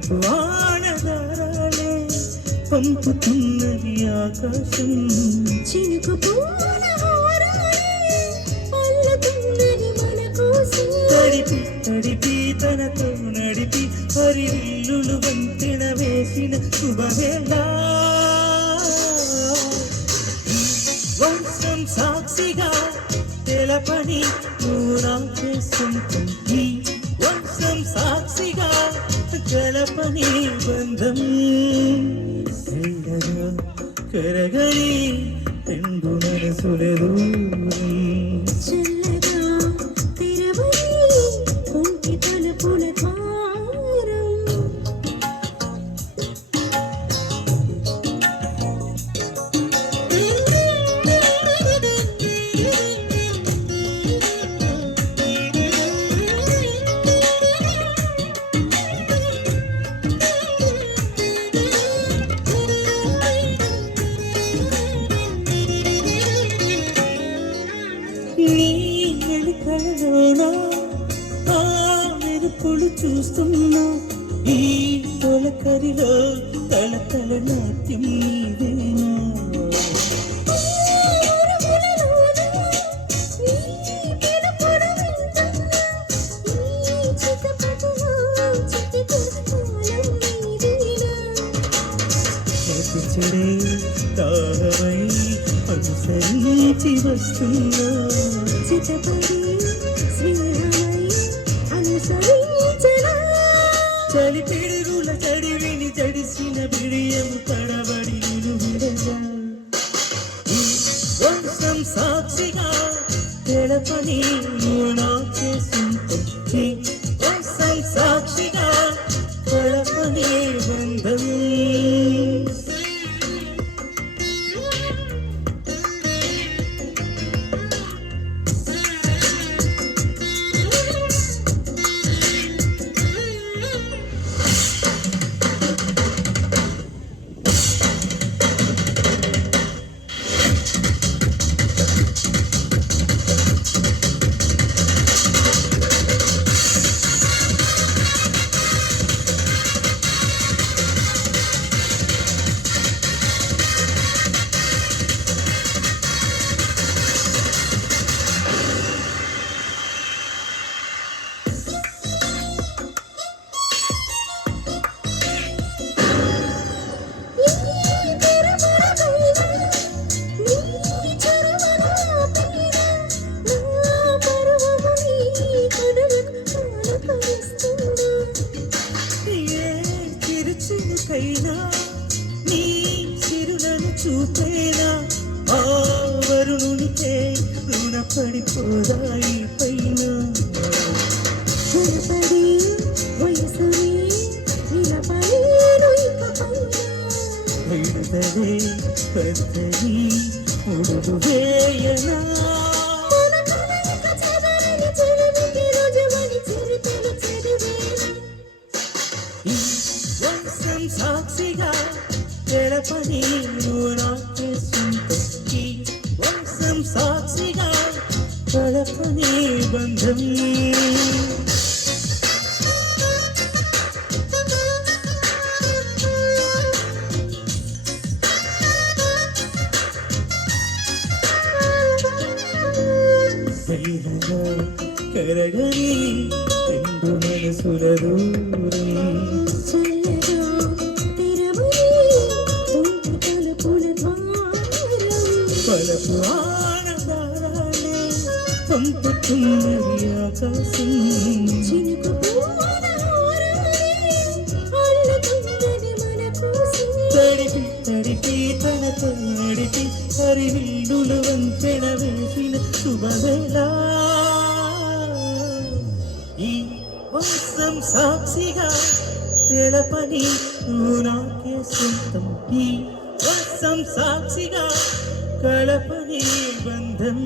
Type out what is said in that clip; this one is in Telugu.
వలపు ఆనదారాలే పంపుతున్నది ఆకాశం చినుకు పూల హారాలే అల్లుతున్నది మన కోసం తడిపి తడిపి తనతో నడిపి హరివిల్లులు వంతెన వేసిన శుభవేళ వంశం సాక్షిగా తెలపని నువ్వు చేస్తుంటుంది వంశం సాక్షిగా తెలపని బంధం ఎల్లగా కరగని రెండు మనసులెదు చల్లగా తెరవని కొంటి తలుపుల ద్వారం నీ వెనుకలోనా ఆ మెరుపులు చూస్తున్నా ఈ తొలకరిలో తలతల నాట్యం నీదేనా చెడే దాహమై అనుసరించి వస్తున్నా చితపడి స్నేహమై అనుసరించనా చలి పిడుగుల చడివిని చడిసిన బిడియం తడబడి విడగా ఈ వంశం సాక్షిగా తెలపని నువ్వు నా చేసింది వంశం సాక్షిగా తెలపని బంధం నీ చిరులను చూపేనా ఆ వరుణునికే రుణపడిపోదాయి పైన రుణపడి వయసుని నిలబడేను ఇకపైన విడుదలే పెద్దది ఉడుగు వేయనా మన కలయిక చెదరని చెలిమికి రుజువని చరితలు చదివేనా ఈ వంశం సాక్షిగా తెలపని నువ్వు నా చేసింది వంశం సాక్షిగా తెలపని బంధం బయలుగా కరగని రెండు మనసుల దూరం చల్లగా తెరవని కొంటి తలుపుల ద్వారం పలపు ఆనదారాలే పంపుతున్నది ఆకాశం చినుకు పూల హారాలే అల్లుతున్నది మన కోసం తడిపి తడిపి తనతో నడిపి హరివిల్లులు వంతెన వేసిన శుభవేళ ఈ వంశం సాక్షిగా తెలపని నువ్వు నాకే సొంతం ఈ వంశం సాక్షిగా కలపని బంధం